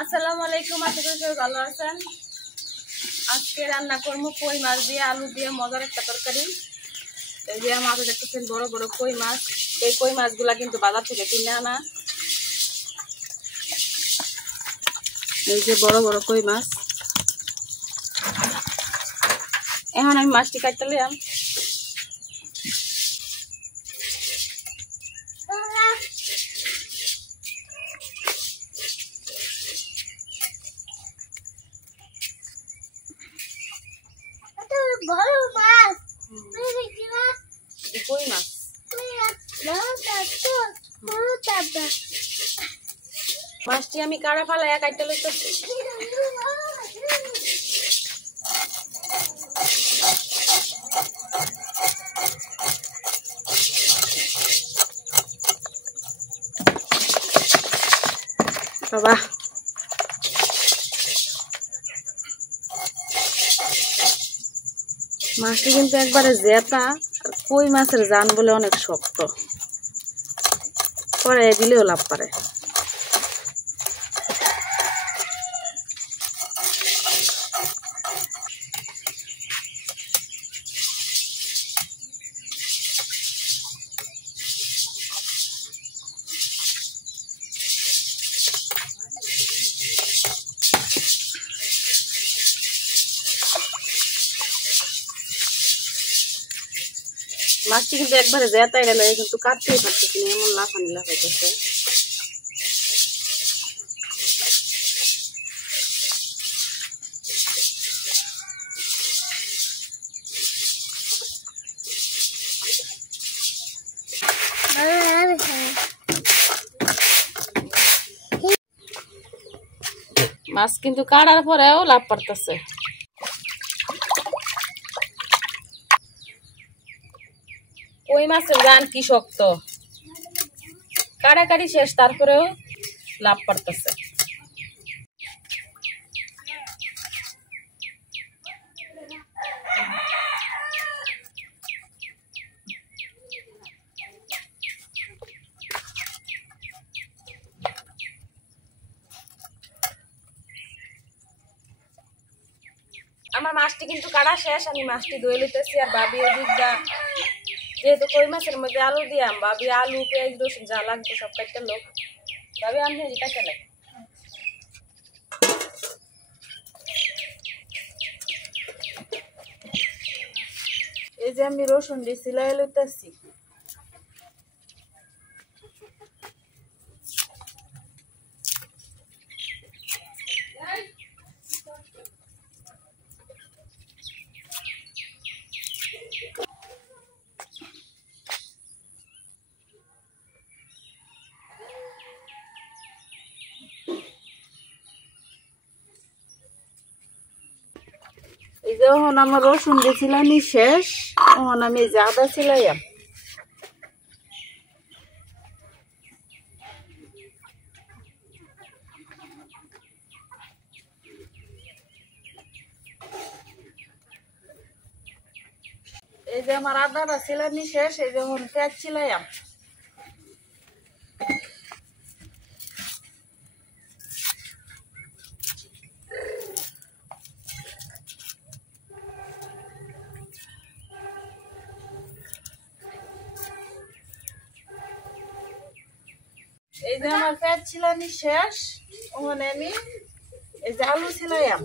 আসসালামু আলাইকুম, আশা করি সবাই ভালো আছেন। আজকে রান্না করবো কই মাছ দিয়ে আলু দিয়ে মজার একটা তরকারি। এই যে আমার হাতে দেখতেছেন বড় বড় কই মাছ। এই কই মাছগুলা কিন্তু বাজার থেকে কিনে আনা। এই যে বড় বড় কই মাছ। এখন আমি মাছটি কাটতে নিলাম। কই মাছ মাছটি আমি কাড়া ফালাইয়া কাটতে লইতেছি। বাবা মাছটি কিন্তু একবারে জেতা, আর কই মাছের জান বলে অনেক শক্ত, পরে দিলেও লাভ পারে। মাছটি কিন্তু একবারে জেতাই গেল, কিন্তু কাটতেই পারতেছি না, এমন লাফানি লাফাইতেছে। মাছ কিন্তু কাটার পরেও লাভ পারতেছে। কই মাছের গান কি শক্ত, কাটাকাটি শেষ, তারপরেও লাভ পারতেছে। আমার মাছটি কিন্তু কাটা শেষ, আমি মাছটি ধুয়ে লইতেছি। আর ভাবি ওদিকটা যেহেতু কই মাছের মধ্যে আলু দিয়াম, ভাবি আলু পেঁয়াজ রসুন যা লাগবে সব কাটতে লোক, ভাবি আমি কাটতে লাগে। এই যে আমি রসুন দিয়ে সিলাই লইতেছি। এই যে এখন আমার রসুন দিয়ে সিলানি শেষ, এখন আমি এই যে আদা সিলাইয়াম। এই যে আমার আদাটা সিলানি শেষ, এই যে এখন পেঁয়াজ সিলাইয়াম। এই যে আমার পেঁয়াজ ছিলানি শেষ, ওখানে আমি এই যে আলু ছিলাইয়াম।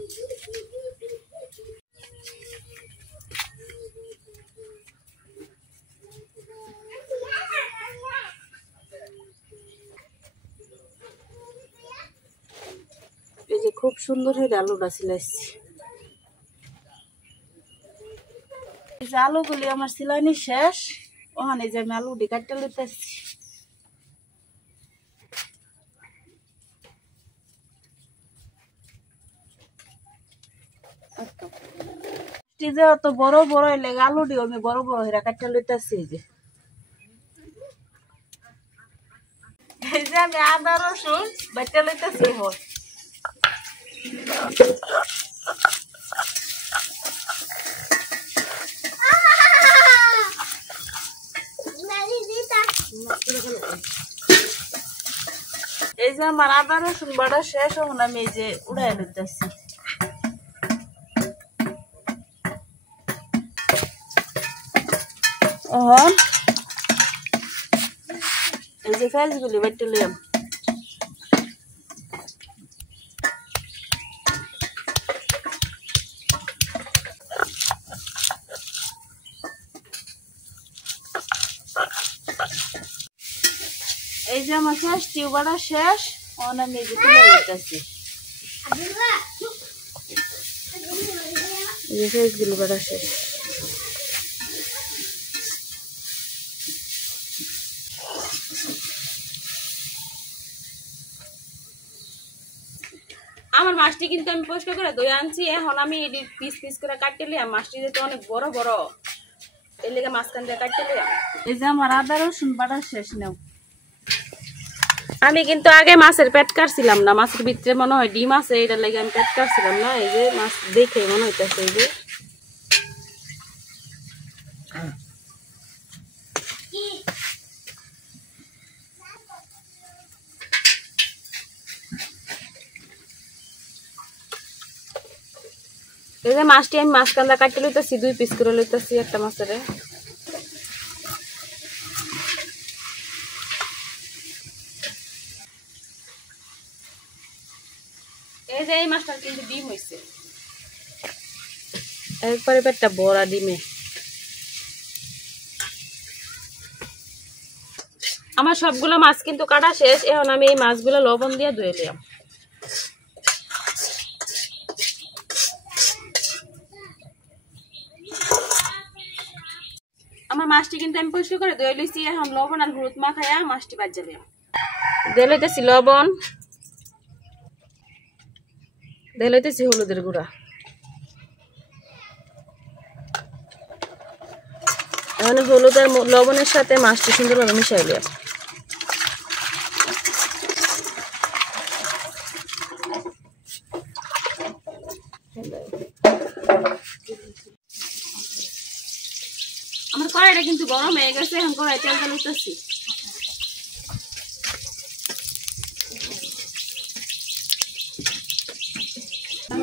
এই যে খুব সুন্দর হয়ে আলুটা সিলাইছি। এই যে আলুগুলি আমার সিলানি শেষ, ওখানে যে আমি আলুটি কাটতে লইতেছি। অত বড় বড় হইলে আলুটি আমি বড় বড় হয়ে কাটতে লইতেছি। এই যে আমি আদা রসুন বাটতে লইতেছি এখন। এই এই যে আমার আদা রসুন বাটা শেষ, এখন আমি এই যে উড়াই দিতেছি। এই যে পেঁয়াজগুলি বেটে লিয়াম। এই যে আমার শেষ টিউবাটা শেষ, এখন আমি এই যে তুলে নিতেছি। এই যে পেঁয়াজগুলি বাটা শেষ। আমার মাছটি কিন্তু আমি পরিষ্কার করে ধুয়ে আনছি, এখন আমি পিস পিস করে কাটতে লিয়াম। মাছটি যেহেতু অনেক বড় বড়, এর লেগে মাঝখান দিয়ে কাটতে লিয়াম। এই যে আমার আদা রসুন বাটা শেষ। নেও, আমি কিন্তু আগে মাছের পেট কাটছিলাম না, মাছের ভিতরে মনে হয় ডিম আছে, এটার লেগে আমি পেট কাটছিলাম না। এই যে মাছ দেখে মনে হইতেছে এই যে মাছটি আমি মাঝখানটা কাটতে লইতেছি, 2 পিস করে লইতেছি একটা মাছের। এই যে এই মাছটার কিন্তু ডিম হয়েছে, একবারে পেটটা বড়া ডিমে। আমার সবগুলো মাছ কিন্তু কাটা শেষ, এখন আমি এই মাছগুলো লবণ দিয়ে ধুয়ে নিলাম। আমার মাছটি কিন্তু আমি পরিষ্কার করে ধুয়ে লইছি, এখন লবণ আর হলুদ মাখাইয়া মাছটি বাজে নিলাম। দিয়ে লইতেছি লবণ, দিয়ে লইতেছি হলুদের গুঁড়া। এখন হলুদ আর লবণের সাথে মাছটি সুন্দরভাবে মিশাই নিলাম। আমার কড়াইটা কিন্তু গরম হয়ে গেছে, এখন কড়াই তেল দিতেছি।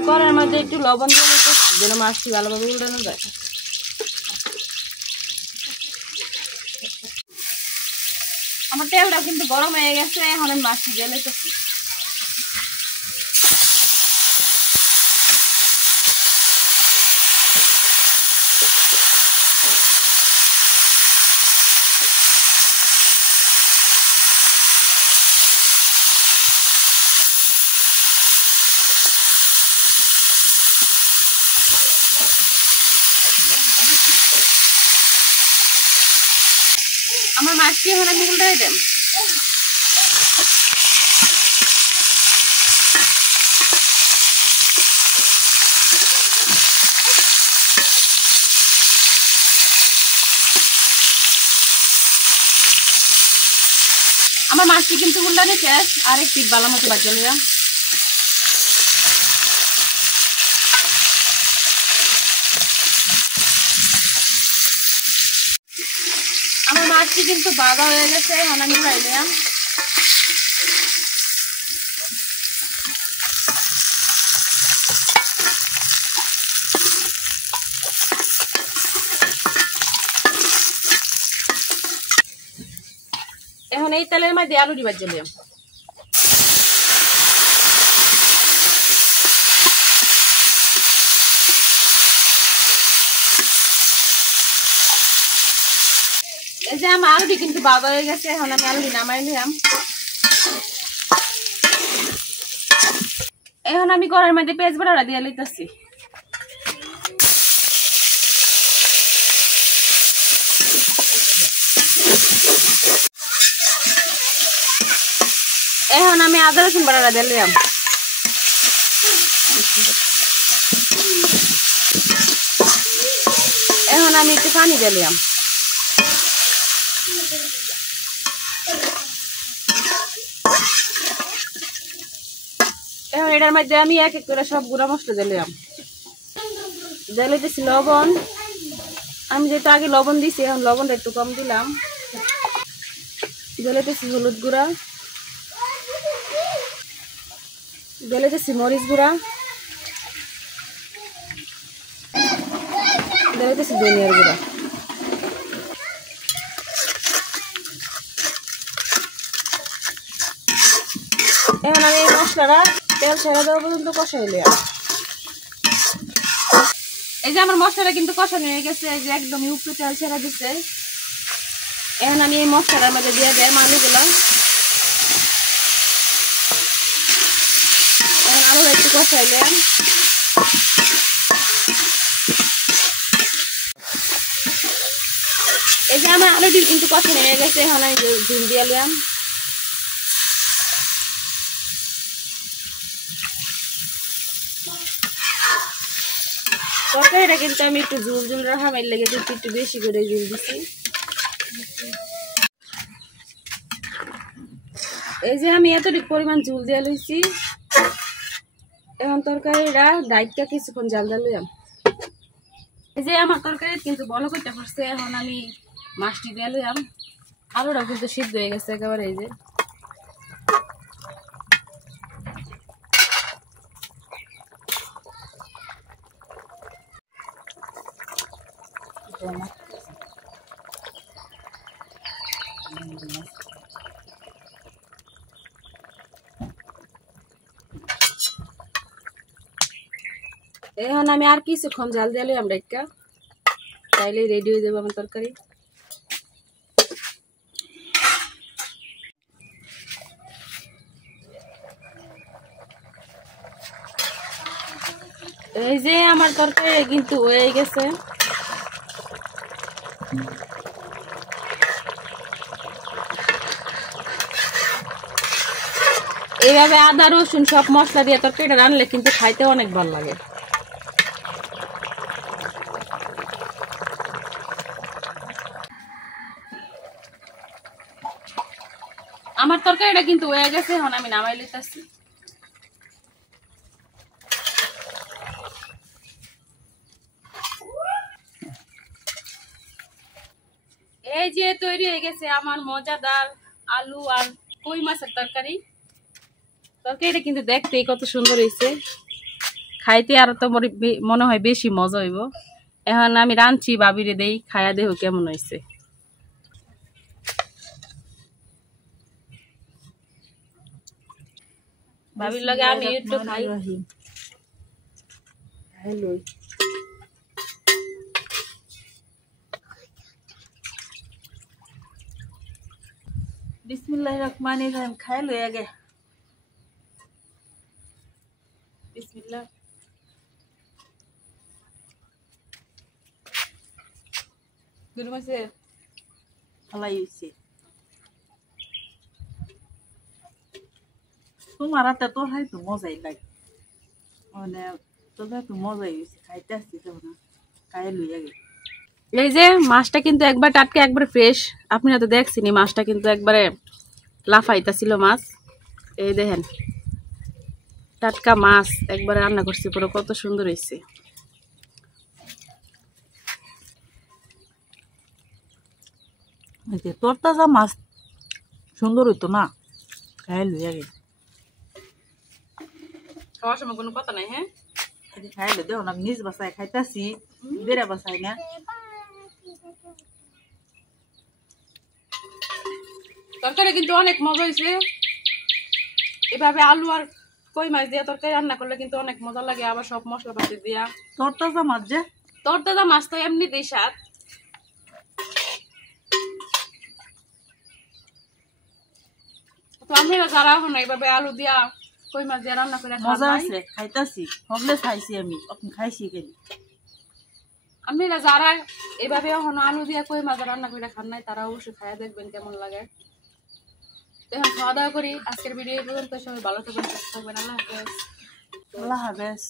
কড়াইয়ের মধ্যে একটু লবণ দিয়ে দিতেছি যেন মাছটি ভালোভাবে উল্টানো যায়। আমার তেলটা কিন্তু গরম হয়ে গেছে, এখন আমি মাছটি দিয়ে দিতেছি। আমার মাছটি এখন আমি উল্টাই দেব। আমার মাছটি কিন্তু উল্টানো শেষ, আর এক পিঠ ভালো মতো বাজিয়ে নিলাম। আমার মাছটি কিন্তু বাঁধা হয়ে গেছে, এখন আমি উড়াই নিলাম। এখন এই তেলের মধ্যে আলুটি বাজিয়ে নিলাম। এই যে আমার আলুটি কিন্তু বাঁধা হয়ে গেছে, এখন আমি আলুটি নামাই নিলাম। এখন আমি কড়াইয়ের মধ্যে পেঁয়াজ বাটাটা দিয়ে লইতেছি। এখন আমি আদা রসুন বাটাটা দিয়ে দিলাম। এখন আমি একটু পানি দিয়ে দিলাম। এখন এটার মধ্যে আমি এক এক করে সব গুঁড়া মশলা দিলাম। দিতেছি লবণ, আমি যেহেতু আগে লবণ দিছি এখন লবণটা একটু কম দিলাম। দিতেছি হলুদ গুঁড়া, দিলে দিচ্ছি মরিচ গুঁড়া, দিলে দিচ্ছি ধনিয়ার গুঁড়া। এখন আমি এই মশলাটা তেল ছেড়ে দেওয়া পর্যন্ত কষাই নিলাম। এই যে আমার মশলাটা কিন্তু কষানো হয়ে গেছে, এই যে একদমই উপরে তেল ছেড়ে দিচ্ছে। এখন আমি এই মশলাটার মধ্যে দিয়ে দিই আলুগুলা। এখন আলুটা একটু কষাই নিলাম। এই যে আমার আলুটি কিন্তু কষানো হয়ে গেছে, এখন আমি ঝুল দিয়ে নিলাম। তরকারিটা কিন্তু আমি একটু ঝুল ঝুল রাখামের লেগে একটু বেশি করে ঝুল দিচ্ছি। এই যে আমি এতটুকু পরিমাণ ঝুল দিয়ে লইছি। এখন তরকারিটা ডাইটটা কিছুক্ষণ জাল দিয়ে লইলাম। এই যে আমার তরকারি কিন্তু বলো করতে পারছে। এখন আমি মাছটি দিয়ে লইলাম। আলুটা কিন্তু সিদ্ধ হয়ে গেছে একেবারে। এই যে এখন আমি আর কিছুক্ষণ জাল দিয়ে লইলাম ডাইটটা, তাইলে রেডি হয়ে যাবো আমার তরকারি। এই যে আমার তরকারি কিন্তু হয়ে গেছে। এইভাবে আদা রসুন সব মশলা দিয়ে তরকারিটা রান্নলে কিন্তু খাইতে অনেক ভালো লাগে। আমার তরকারিটা কিন্তু হয়ে গেছে, এখন আমি নামাই লিতেছি। এই যে তৈরি হয়ে গেছে আমার মজাদার আলু আর কই মাছের তরকারি। তরকারিটা কিন্তু দেখতে কত সুন্দর হয়েছে, খাইতে আর তো মনে হয় বেশি মজা হইব। এখন আমি রাঁধছি, বাবিরে দেই, খায়া দেহ কেমন হয়েছে। ভাবির লগে আমি একটু খাই। হ্যালো, বিসমিল্লাহির রহমানির রহিম। খাই লই আগে। বিসমিল্লাহ। গরম আছে, ভালাই হইছে। তোমার হাতে তোর খাই তো মজাই লাগে, মানে তোর তো মজাই হয়েছে। খাইতে আসছি তো না, খাই লই আগে। এই যে মাছটা কিন্তু একবার টাটকা একবার ফ্রেশ। আপনারা তো দেখছেন মাছটা কিন্তু একবারে লাফাইতা ছিল মাছ। এই দেখেন টাটকা মাছ একবারে রান্না করছি, পুরো কত সুন্দর হয়েছে। তোর তাজা মাছ সুন্দর হইতো না, খাই লই আগে। খাওয়ার সময় কোনো কথা নাই। হ্যাঁ, খাই লই দেও না, নিজ বাসায় খাইতেছি, বেড়া বাসায় না। তরকারি কিন্তু অনেক মজা হয়েছে। এভাবে আলু আর কই মাছ দিয়ে তরকারি রান্না করলে কিন্তু অনেক মজা লাগে, আবার সব মশলাপাতি দিয়া। তোর তাজা মাছ যে, তোর দাদা মাছ তো এমনিতেই স্বাদ। তো আমরা যারা এখন এইভাবে আলু দিয়া কই মাছ দিয়ে রান্না করে মজা আছে, খাইতেছি হবলে খাইছি আমি, খাইছি কেজি। আপনারা যারা এভাবে এখন আলু দিয়ে কই মাছ রান্না করে খান নাই, তারা অবশ্যই খাইয়া দেখবেন কেমন লাগে। তো এখন খাওয়া দাওয়া করি। আজকের ভিডিও এই পর্যন্ত। সবাই ভালো থাকবেন, সুস্থ থাকবেন। আল্লাহ হাফেজ। আল্লাহ হাফেজ।